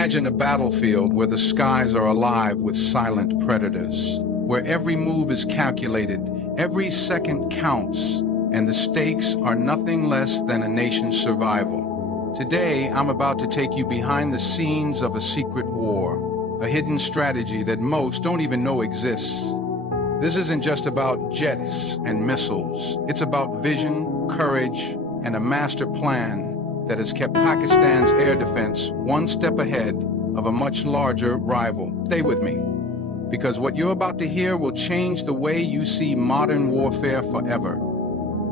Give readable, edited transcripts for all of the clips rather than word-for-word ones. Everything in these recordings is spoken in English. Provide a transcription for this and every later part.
Imagine a battlefield where the skies are alive with silent predators, where every move is calculated, every second counts, and the stakes are nothing less than a nation's survival. Today, I'm about to take you behind the scenes of a secret war, a hidden strategy that most don't even know exists. This isn't just about jets and missiles. It's about vision, courage, and a master plan that has kept Pakistan's air defense one step ahead of a much larger rival. Stay with me, because what you're about to hear will change the way you see modern warfare forever.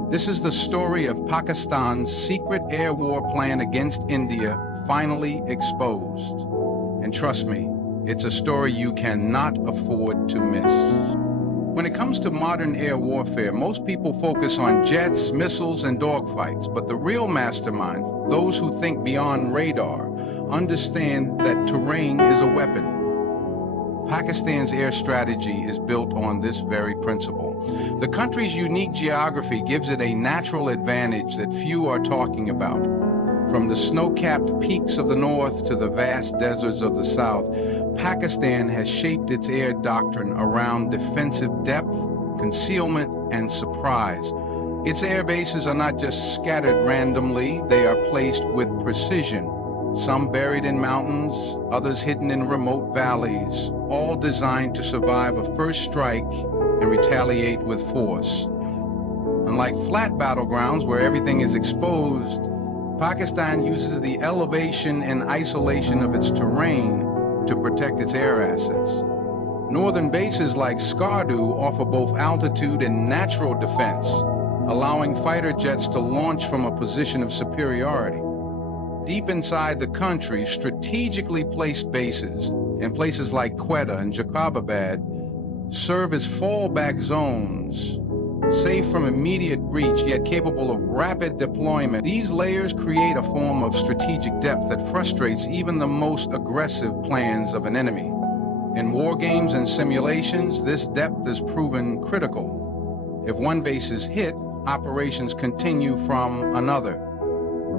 This is the story of Pakistan's secret air war plan against India finally exposed. And trust me, it's a story you cannot afford to miss. When it comes to modern air warfare, most people focus on jets, missiles, and dogfights, but the real mastermind, those who think beyond radar, understand that terrain is a weapon. Pakistan's air strategy is built on this very principle. The country's unique geography gives it a natural advantage that few are talking about. From the snow-capped peaks of the north to the vast deserts of the south, Pakistan has shaped its air doctrine around defensive depth, concealment, and surprise. Its air bases are not just scattered randomly, they are placed with precision. Some buried in mountains, others hidden in remote valleys, all designed to survive a first strike and retaliate with force. Unlike flat battlegrounds where everything is exposed, Pakistan uses the elevation and isolation of its terrain to protect its air assets. Northern bases like Skardu offer both altitude and natural defense, allowing fighter jets to launch from a position of superiority. Deep inside the country, strategically placed bases in places like Quetta and Jacobabad serve as fallback zones, safe from immediate reach, yet capable of rapid deployment. These layers create a form of strategic depth that frustrates even the most aggressive plans of an enemy. In war games and simulations, this depth is proven critical. If one base is hit, operations continue from another.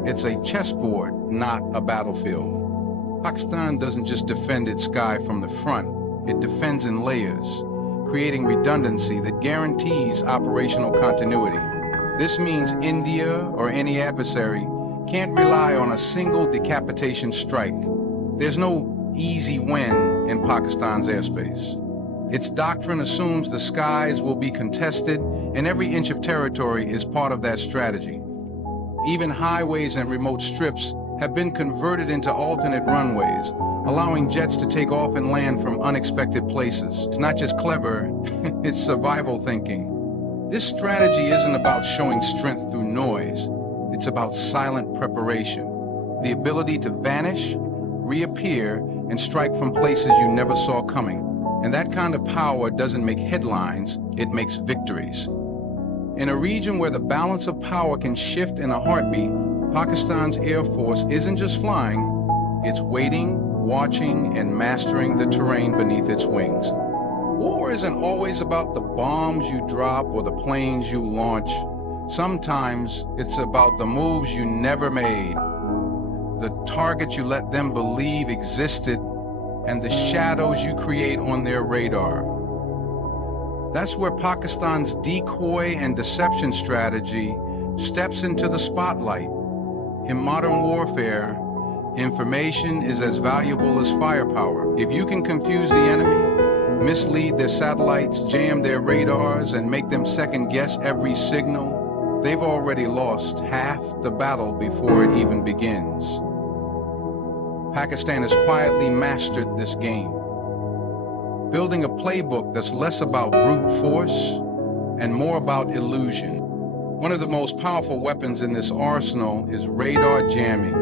It's a chessboard, not a battlefield. Pakistan doesn't just defend its sky from the front, it defends in layers, creating redundancy that guarantees operational continuity. This means India or any adversary can't rely on a single decapitation strike. There's no easy win in Pakistan's airspace. Its doctrine assumes the skies will be contested, and every inch of territory is part of that strategy. Even highways and remote strips have been converted into alternate runways, allowing jets to take off and land from unexpected places. It's not just clever, it's survival thinking. This strategy isn't about showing strength through noise. It's about silent preparation, the ability to vanish, reappear, and strike from places you never saw coming. And that kind of power doesn't make headlines, it makes victories. In a region where the balance of power can shift in a heartbeat, Pakistan's Air Force isn't just flying, it's waiting, watching, and mastering the terrain beneath its wings. War isn't always about the bombs you drop or the planes you launch. Sometimes it's about the moves you never made, the targets you let them believe existed, and the shadows you create on their radar. That's where Pakistan's decoy and deception strategy steps into the spotlight. In modern warfare, information is as valuable as firepower. If you can confuse the enemy, mislead their satellites, jam their radars, and make them second-guess every signal, they've already lost half the battle before it even begins. Pakistan has quietly mastered this game, building a playbook that's less about brute force and more about illusion. One of the most powerful weapons in this arsenal is radar jamming.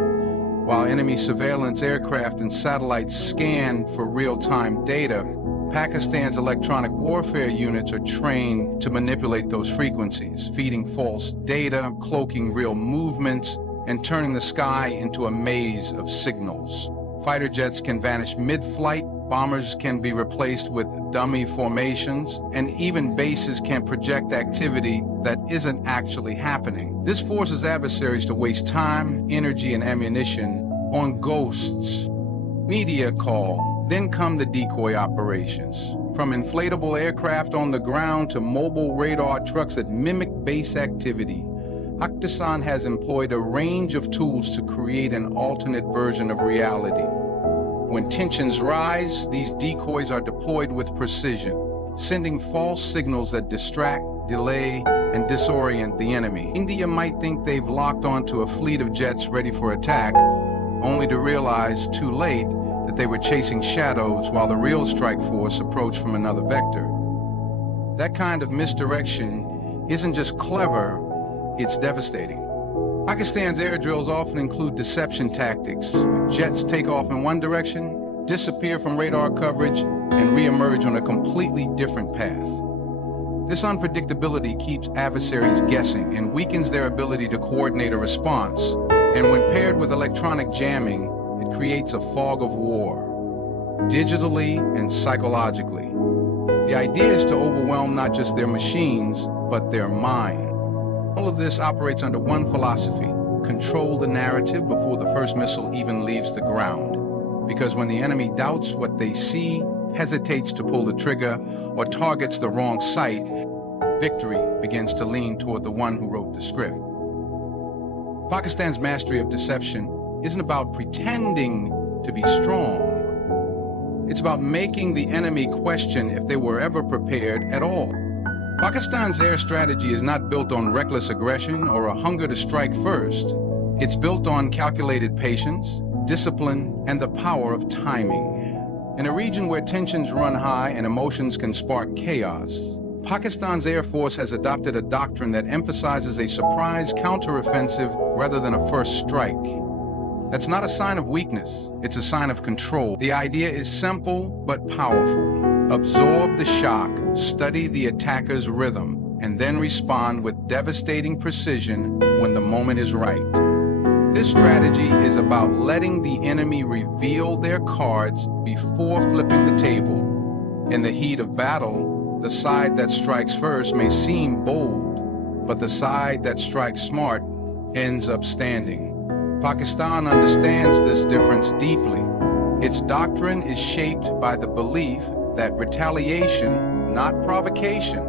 While enemy surveillance aircraft and satellites scan for real-time data, Pakistan's electronic warfare units are trained to manipulate those frequencies, feeding false data, cloaking real movements, and turning the sky into a maze of signals. Fighter jets can vanish mid-flight, bombers can be replaced with dummy formations, and even bases can project activity that isn't actually happening. This forces adversaries to waste time, energy, and ammunition on ghosts media call, then come the decoy operations. From inflatable aircraft on the ground to mobile radar trucks that mimic base activity, Pakistan has employed a range of tools to create an alternate version of reality. When tensions rise, these decoys are deployed with precision, sending false signals that distract, delay, and disorient the enemy. India might think they've locked onto a fleet of jets ready for attack, only to realize too late that they were chasing shadows while the real strike force approached from another vector. That kind of misdirection isn't just clever, it's devastating. Pakistan's air drills often include deception tactics. Jets take off in one direction, disappear from radar coverage, and re-emerge on a completely different path. This unpredictability keeps adversaries guessing and weakens their ability to coordinate a response. And when paired with electronic jamming, it creates a fog of war, digitally and psychologically. The idea is to overwhelm not just their machines, but their mind. All of this operates under one philosophy: control the narrative before the first missile even leaves the ground. Because when the enemy doubts what they see, hesitates to pull the trigger, or targets the wrong site, victory begins to lean toward the one who wrote the script. Pakistan's mastery of deception isn't about pretending to be strong. It's about making the enemy question if they were ever prepared at all. Pakistan's air strategy is not built on reckless aggression or a hunger to strike first. It's built on calculated patience, discipline, and the power of timing. In a region where tensions run high and emotions can spark chaos, Pakistan's Air Force has adopted a doctrine that emphasizes a surprise counteroffensive rather than a first strike. That's not a sign of weakness, it's a sign of control. The idea is simple but powerful. Absorb the shock, study the attacker's rhythm, and then respond with devastating precision when the moment is right. This strategy is about letting the enemy reveal their cards before flipping the table. In the heat of battle, the side that strikes first may seem bold, but the side that strikes smart ends up standing. Pakistan understands this difference deeply. Its doctrine is shaped by the belief that retaliation, not provocation,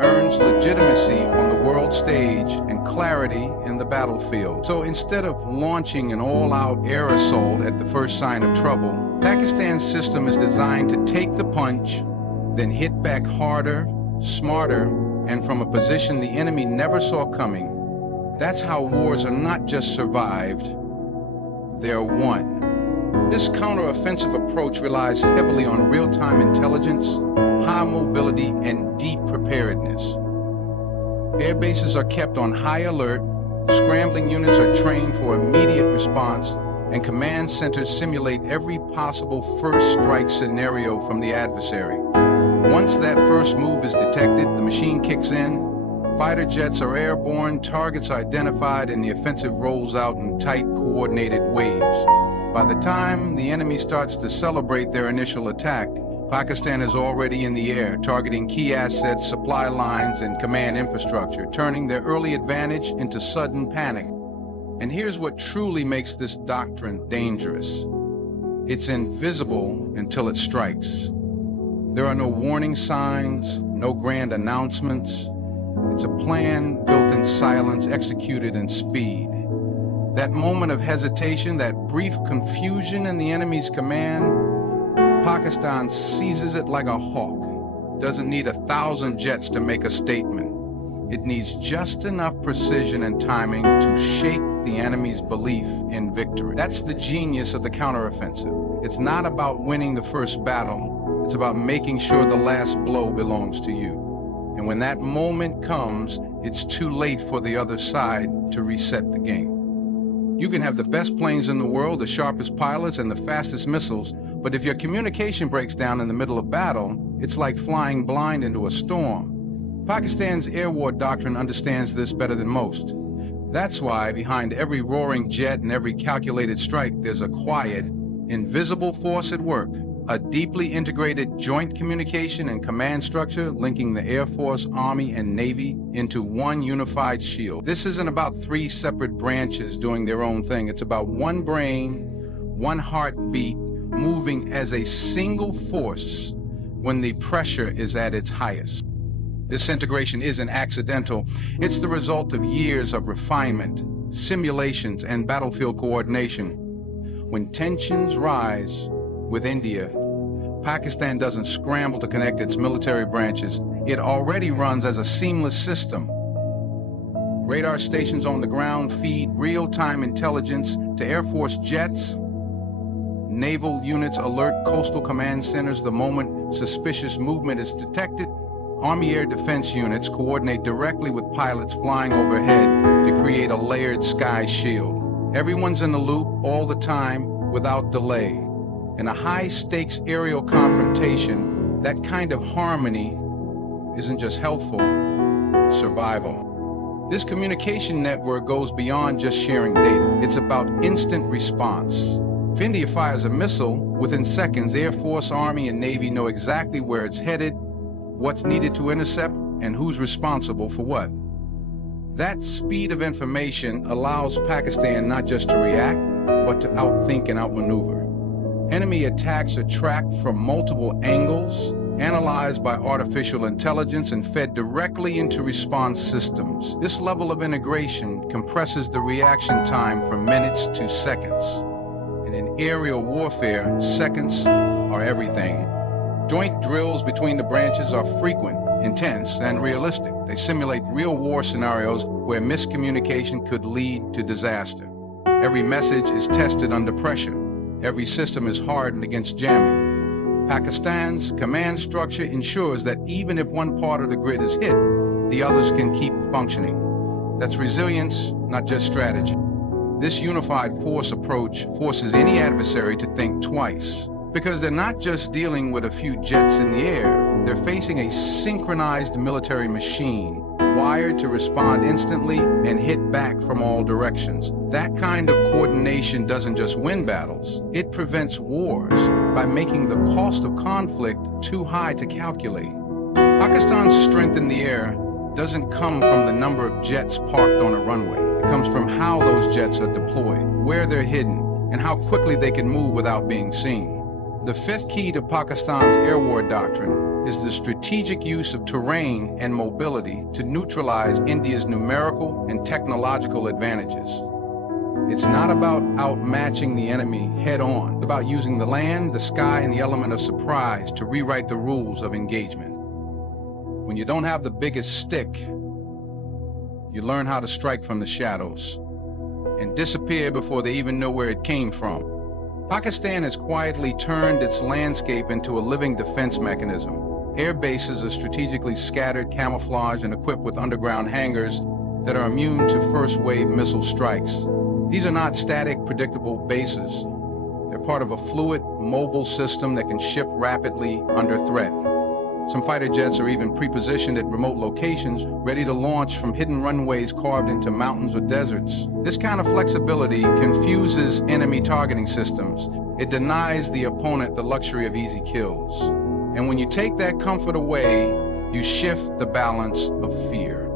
earns legitimacy on the world stage and clarity in the battlefield. So instead of launching an all-out air assault at the first sign of trouble, Pakistan's system is designed to take the punch, then hit back harder, smarter, and from a position the enemy never saw coming. That's how wars are not just survived, they're won. This counter-offensive approach relies heavily on real-time intelligence, high mobility, and deep preparedness. Air bases are kept on high alert, scrambling units are trained for immediate response, and command centers simulate every possible first strike scenario from the adversary. Once that first move is detected, the machine kicks in, fighter jets are airborne, targets are identified, and the offensive rolls out in tight, coordinated waves. By the time the enemy starts to celebrate their initial attack, Pakistan is already in the air, targeting key assets, supply lines, and command infrastructure, turning their early advantage into sudden panic. And here's what truly makes this doctrine dangerous. It's invisible until it strikes. There are no warning signs, no grand announcements. It's a plan built in silence, executed in speed. That moment of hesitation, that brief confusion in the enemy's command, Pakistan seizes it like a hawk. Doesn't need 1,000 jets to make a statement. It needs just enough precision and timing to shake the enemy's belief in victory. That's the genius of the counteroffensive. It's not about winning the first battle. It's about making sure the last blow belongs to you. And when that moment comes, it's too late for the other side to reset the game. You can have the best planes in the world, the sharpest pilots, and the fastest missiles, but if your communication breaks down in the middle of battle, it's like flying blind into a storm. Pakistan's air war doctrine understands this better than most. That's why behind every roaring jet and every calculated strike, there's a quiet, invisible force at work, a deeply integrated joint communication and command structure linking the Air Force, Army, and Navy into one unified shield. This isn't about 3 separate branches doing their own thing. It's about one brain, one heartbeat, moving as a single force when the pressure is at its highest. This integration isn't accidental. It's the result of years of refinement, simulations, and battlefield coordination. When tensions rise with India, Pakistan doesn't scramble to connect its military branches. It already runs as a seamless system. Radar stations on the ground feed real-time intelligence to Air Force jets. Naval units alert coastal command centers the moment suspicious movement is detected. Army Air Defense units coordinate directly with pilots flying overhead to create a layered sky shield. Everyone's in the loop all the time without delay. In a high-stakes aerial confrontation, that kind of harmony isn't just helpful, it's survival. This communication network goes beyond just sharing data. It's about instant response. If India fires a missile, within seconds, Air Force, Army, and Navy know exactly where it's headed, what's needed to intercept, and who's responsible for what. That speed of information allows Pakistan not just to react, but to outthink and outmaneuver. Enemy attacks are tracked from multiple angles, analyzed by artificial intelligence, and fed directly into response systems. This level of integration compresses the reaction time from minutes to seconds. And in aerial warfare, seconds are everything. Joint drills between the branches are frequent, intense, and realistic. They simulate real war scenarios where miscommunication could lead to disaster. Every message is tested under pressure. Every system is hardened against jamming. Pakistan's command structure ensures that even if one part of the grid is hit, the others can keep functioning. That's resilience, not just strategy. This unified force approach forces any adversary to think twice, because they're not just dealing with a few jets in the air, they're facing a synchronized military machine, wired to respond instantly and hit back from all directions. That kind of coordination doesn't just win battles, it prevents wars by making the cost of conflict too high to calculate. Pakistan's strength in the air doesn't come from the number of jets parked on a runway. It comes from how those jets are deployed, where they're hidden, and how quickly they can move without being seen. The fifth key to Pakistan's air war doctrine is the strategic use of terrain and mobility to neutralize India's numerical and technological advantages. It's not about outmatching the enemy head-on. It's about using the land, the sky, and the element of surprise to rewrite the rules of engagement. When you don't have the biggest stick, you learn how to strike from the shadows and disappear before they even know where it came from. Pakistan has quietly turned its landscape into a living defense mechanism. Air bases are strategically scattered, camouflaged, and equipped with underground hangars that are immune to first-wave missile strikes. These are not static, predictable bases. They're part of a fluid, mobile system that can shift rapidly under threat. Some fighter jets are even pre-positioned at remote locations, ready to launch from hidden runways carved into mountains or deserts. This kind of flexibility confuses enemy targeting systems. It denies the opponent the luxury of easy kills. And when you take that comfort away, you shift the balance of fear.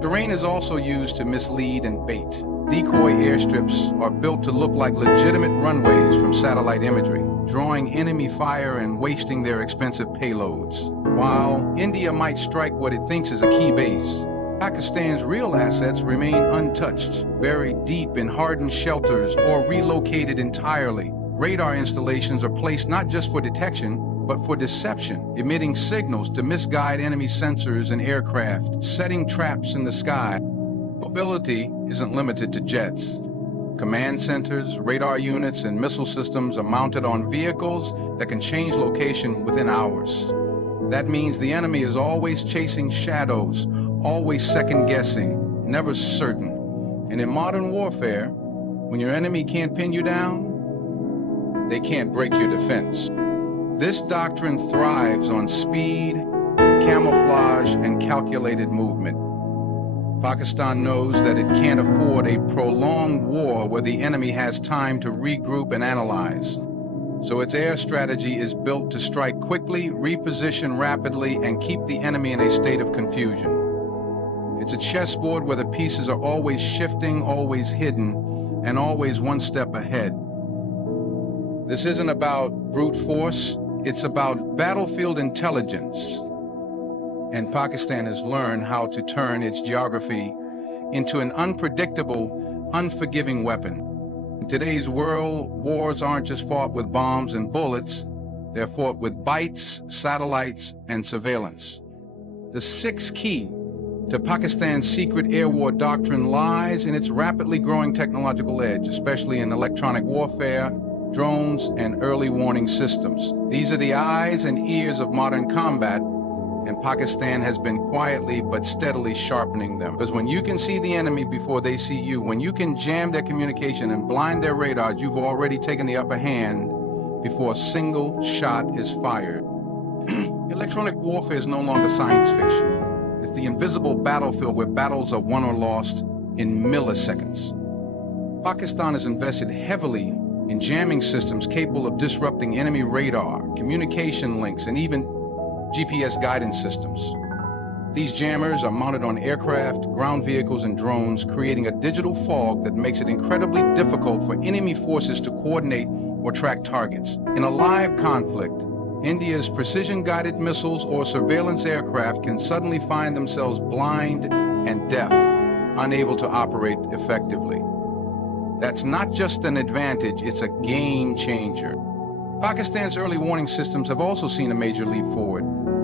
Terrain is also used to mislead and bait. Decoy airstrips are built to look like legitimate runways from satellite imagery, drawing enemy fire and wasting their expensive payloads. While India might strike what it thinks is a key base, Pakistan's real assets remain untouched, buried deep in hardened shelters or relocated entirely. Radar installations are placed not just for detection, but for deception, emitting signals to misguide enemy sensors and aircraft, setting traps in the sky. Mobility isn't limited to jets. Command centers, radar units, and missile systems are mounted on vehicles that can change location within hours. That means the enemy is always chasing shadows, always second-guessing, never certain. And in modern warfare, when your enemy can't pin you down, they can't break your defense. This doctrine thrives on speed, camouflage, and calculated movement. Pakistan knows that it can't afford a prolonged war where the enemy has time to regroup and analyze. So its air strategy is built to strike quickly, reposition rapidly, and keep the enemy in a state of confusion. It's a chessboard where the pieces are always shifting, always hidden, and always one step ahead. This isn't about brute force, it's about battlefield intelligence. And Pakistan has learned how to turn its geography into an unpredictable, unforgiving weapon. In today's world, wars aren't just fought with bombs and bullets, they're fought with bytes, satellites, and surveillance. The sixth key to Pakistan's secret air war doctrine lies in its rapidly growing technological edge, especially in electronic warfare, drones, and early warning systems. These are the eyes and ears of modern combat, and Pakistan has been quietly but steadily sharpening them. Because when you can see the enemy before they see you, when you can jam their communication and blind their radars, you've already taken the upper hand before a single shot is fired. Electronic warfare is no longer science fiction. It's the invisible battlefield where battles are won or lost in milliseconds. Pakistan has invested heavily in jamming systems capable of disrupting enemy radar, communication links, and even GPS guidance systems. These jammers are mounted on aircraft, ground vehicles, and drones, creating a digital fog that makes it incredibly difficult for enemy forces to coordinate or track targets. In a live conflict, India's precision-guided missiles or surveillance aircraft can suddenly find themselves blind and deaf, unable to operate effectively. That's not just an advantage, it's a game changer. Pakistan's early warning systems have also seen a major leap forward.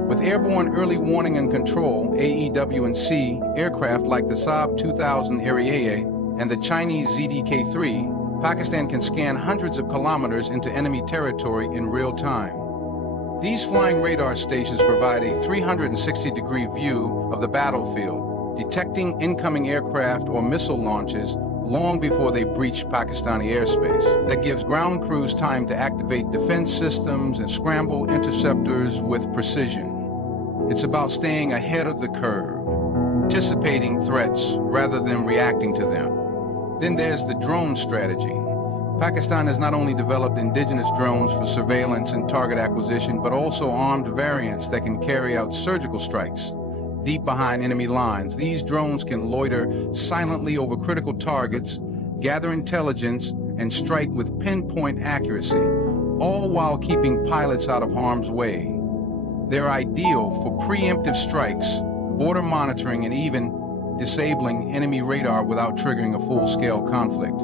With airborne early warning and control, AEW&C, aircraft like the Saab 2000 Harrier and the Chinese ZDK-3, Pakistan can scan hundreds of kilometers into enemy territory in real time. These flying radar stations provide a 360-degree view of the battlefield, detecting incoming aircraft or missile launches long before they breach Pakistani airspace. That gives ground crews time to activate defense systems and scramble interceptors with precision. It's about staying ahead of the curve, anticipating threats rather than reacting to them. Then there's the drone strategy. Pakistan has not only developed indigenous drones for surveillance and target acquisition, but also armed variants that can carry out surgical strikes deep behind enemy lines. These drones can loiter silently over critical targets, gather intelligence, and strike with pinpoint accuracy, all while keeping pilots out of harm's way. They're ideal for preemptive strikes, border monitoring, and even disabling enemy radar without triggering a full-scale conflict.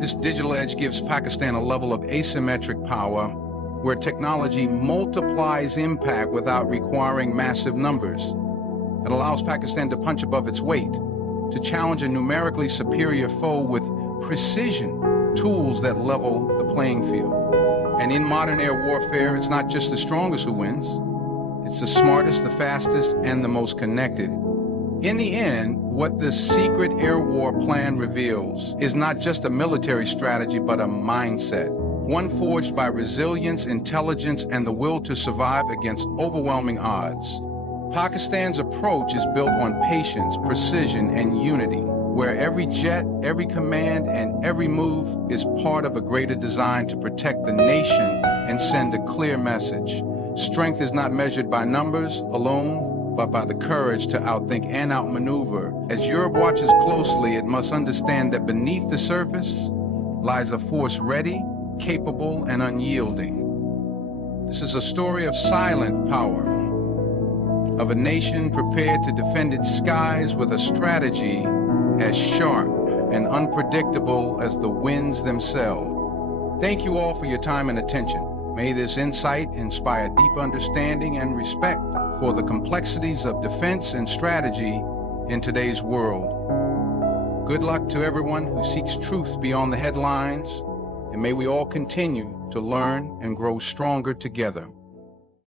This digital edge gives Pakistan a level of asymmetric power where technology multiplies impact without requiring massive numbers. It allows Pakistan to punch above its weight, to challenge a numerically superior foe with precision, tools that level the playing field. And in modern air warfare, it's not just the strongest who wins, it's the smartest, the fastest, and the most connected. In the end, what this secret air war plan reveals is not just a military strategy, but a mindset, one forged by resilience, intelligence, and the will to survive against overwhelming odds. Pakistan's approach is built on patience, precision, and unity, where every jet, every command, and every move is part of a greater design to protect the nation and send a clear message. Strength is not measured by numbers alone, but by the courage to outthink and outmaneuver. As Europe watches closely, it must understand that beneath the surface lies a force ready, capable, and unyielding. This is a story of silent power, of a nation prepared to defend its skies with a strategy as sharp and unpredictable as the winds themselves. Thank you all for your time and attention. May this insight inspire deep understanding and respect for the complexities of defense and strategy in today's world. Good luck to everyone who seeks truth beyond the headlines, and may we all continue to learn and grow stronger together.